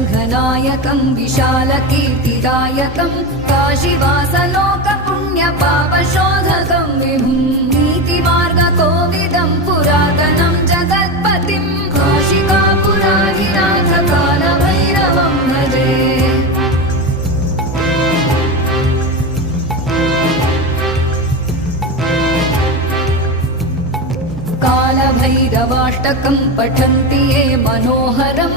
रङ्गनायकं विशालकीर्तिदायकं काशीवासलोकपुण्यपापशोधकं विभुं नीतिमार्गकोविदं पुरातनं जगत्पतिं काशिकापुराधिनाथ कालभैरवं भजे। कालभैरवाष्टकं पठन्ति ये मनोहरं